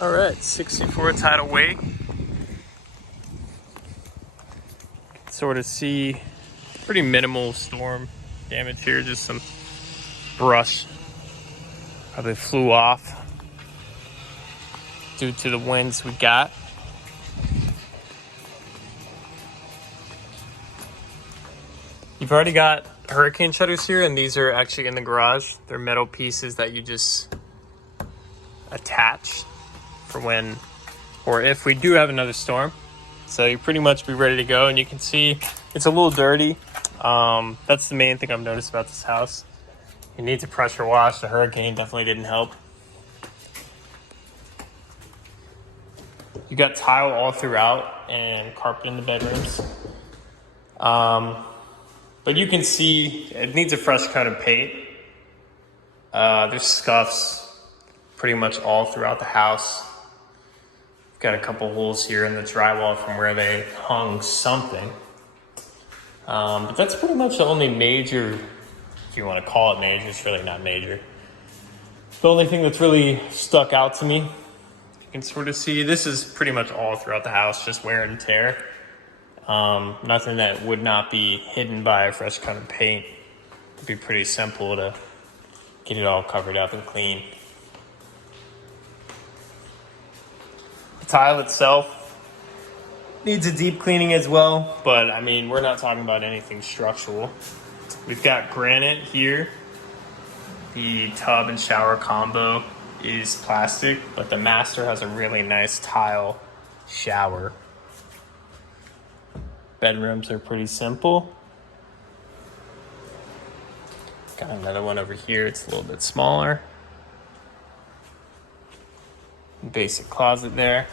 All right, 64 tidal wake. Sort of see pretty minimal storm damage here, just some brush probably flew off due to the winds we got. You've already got hurricane shutters here, and these are actually in the garage. They're metal pieces that you just attach for when or if we do have another storm. So you pretty much be ready to go, and you can see it's a little dirty. That's the main thing I've noticed about this house. It needs a pressure wash. The hurricane definitely didn't help. You got tile all throughout and carpet in the bedrooms. But you can see it needs a fresh coat of paint. There's scuffs pretty much all throughout the house. Got a couple holes here in the drywall from where they hung something. But that's pretty much the only major, if you want to call it major, it's really not major. The only thing that's really stuck out to me, you can sort of see, this is pretty much all throughout the house, just wear and tear. Nothing that would not be hidden by a fresh coat of paint. It'd be pretty simple to get it all covered up and clean. The tile itself needs a deep cleaning as well, but I mean, we're not talking about anything structural. We've got granite here. The tub and shower combo is plastic, but the master has a really nice tile shower. Bedrooms are pretty simple. Got another one over here, it's a little bit smaller. Basic closet there.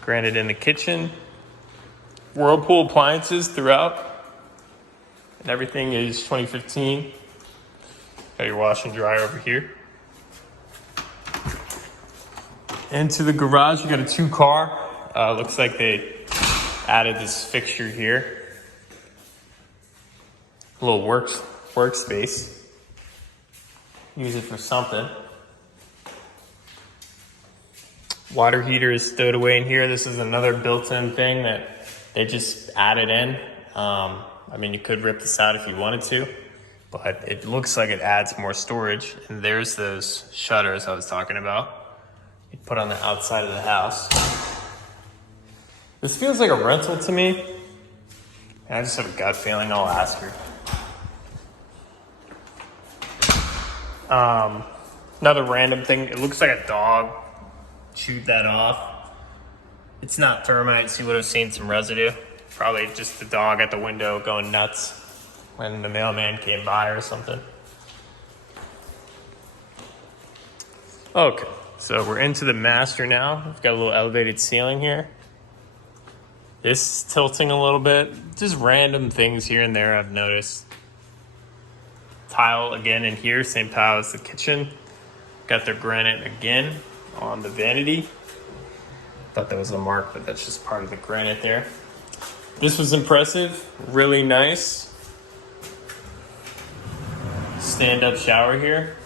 Granite in the kitchen. Whirlpool appliances throughout. And everything is 2015. Got your wash and dryer over here. Into the garage, you got a 2-car. Looks like they added this fixture here. A little workspace. Use it for something. Water heater is stowed away in here. This is another built-in thing that they just added in. I mean, you could rip this out if you wanted to, but it looks like it adds more storage. And there's those shutters I was talking about. You put on the outside of the house. This feels like a rental to me. And I just have a gut feeling. I'll ask her. Another random thing. It looks like a dog chewed that off. It's not termites. You would have seen some residue. Probably just the dog at the window going nuts when the mailman came by or something. Okay, so we're into the master now. We've got a little elevated ceiling here. This is tilting a little bit. Just random things here and there I've noticed. Tile again in here, same tile as the kitchen. Got their granite again on the vanity. Thought that was a mark, but that's just part of the granite there. This was impressive, really nice. Stand-up shower here.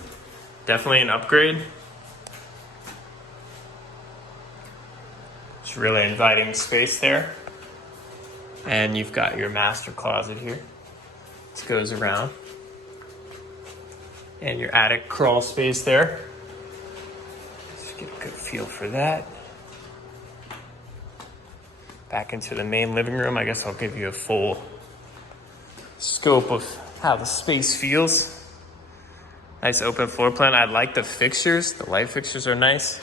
Definitely an upgrade. It's really inviting space there. And you've got your master closet here. This goes around. And your attic crawl space there. Let's get a good feel for that. Back into the main living room. I guess I'll give you a full scope of how the space feels. Nice open floor plan. I like the fixtures. The light fixtures are nice.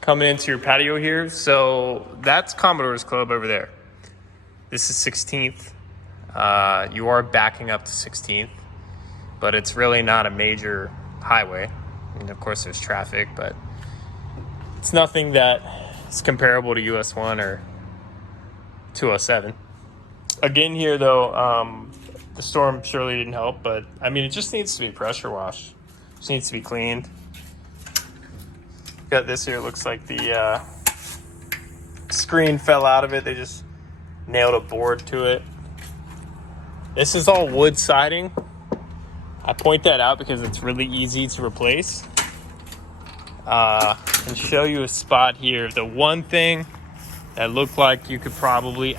Coming into your patio here. So that's Commodore's Club over there. This is 16th. You are backing up to 16th, but it's really not a major highway. I mean, of course there's traffic, but it's nothing that is comparable to US 1 or 207. Again here though, the storm surely didn't help, but I mean, it just needs to be pressure washed. It just needs to be cleaned. Got this here, it looks like the screen fell out of it. They just nailed a board to it. This is all wood siding. I point that out because it's really easy to replace. And show you a spot here. The one thing that looked like you could probably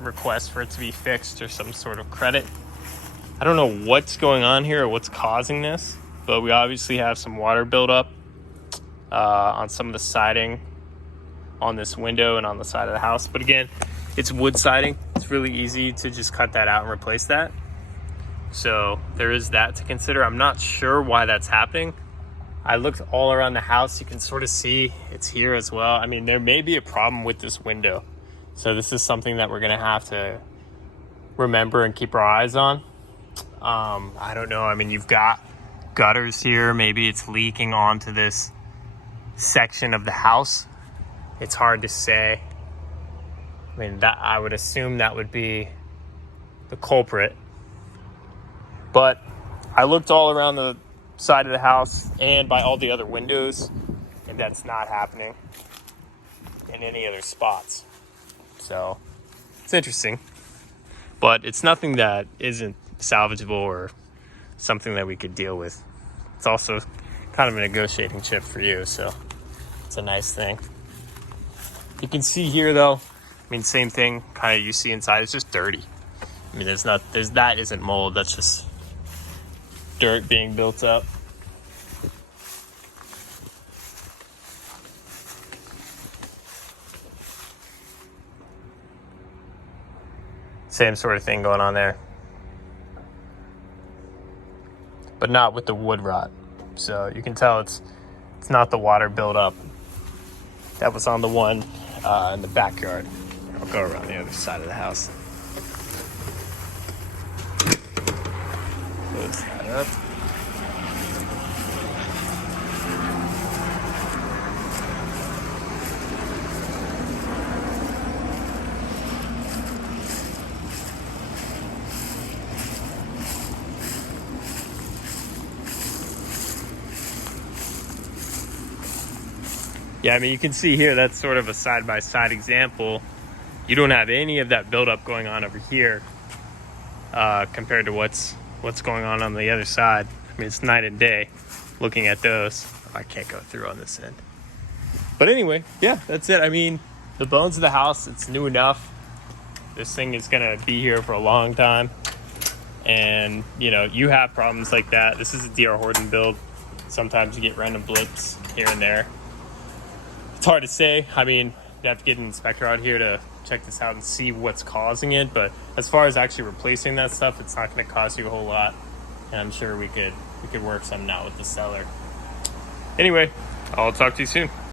request for it to be fixed or some sort of credit. I don't know what's going on here or what's causing this, but we obviously have some water buildup on some of the siding on this window and on the side of the house. But again, it's wood siding. It's really easy to just cut that out and replace that. So there is that to consider. I'm not sure why that's happening. I looked all around the house. You can sort of see it's here as well. I mean, there may be a problem with this window. So this is something that we're gonna have to remember and keep our eyes on. I don't know. I mean, you've got gutters here. Maybe it's leaking onto this section of the house. It's hard to say. I mean, that I would assume that would be the culprit. But I looked all around the side of the house and by all the other windows, and that's not happening in any other spots. So it's interesting, but it's nothing that isn't salvageable or something that we could deal with. It's also kind of a negotiating chip for you, so it's a nice thing. You can see here though, I mean, same thing kind of you see inside. It's just dirty. I mean, that isn't mold. That's just dirt being built up. Same sort of thing going on there, but not with the wood rot. So you can tell it's not the water buildup that was on the one in the backyard. I'll go around the other side of the house. Close that up. Yeah, I mean, you can see here, that's sort of a side-by-side example. You don't have any of that buildup going on over here compared to what's going on the other side. I mean, it's night and day looking at those. I can't go through on this end. But anyway, yeah, that's it. I mean, the bones of the house, it's new enough. This thing is going to be here for a long time. And, you know, you have problems like that. This is a D.R. Horton build. Sometimes you get random blips here and there. It's hard to say. I mean, you have to get an inspector out here to check this out and see what's causing it. But as far as actually replacing that stuff, it's not going to cost you a whole lot. And I'm sure we could work something out with the seller. Anyway, I'll talk to you soon.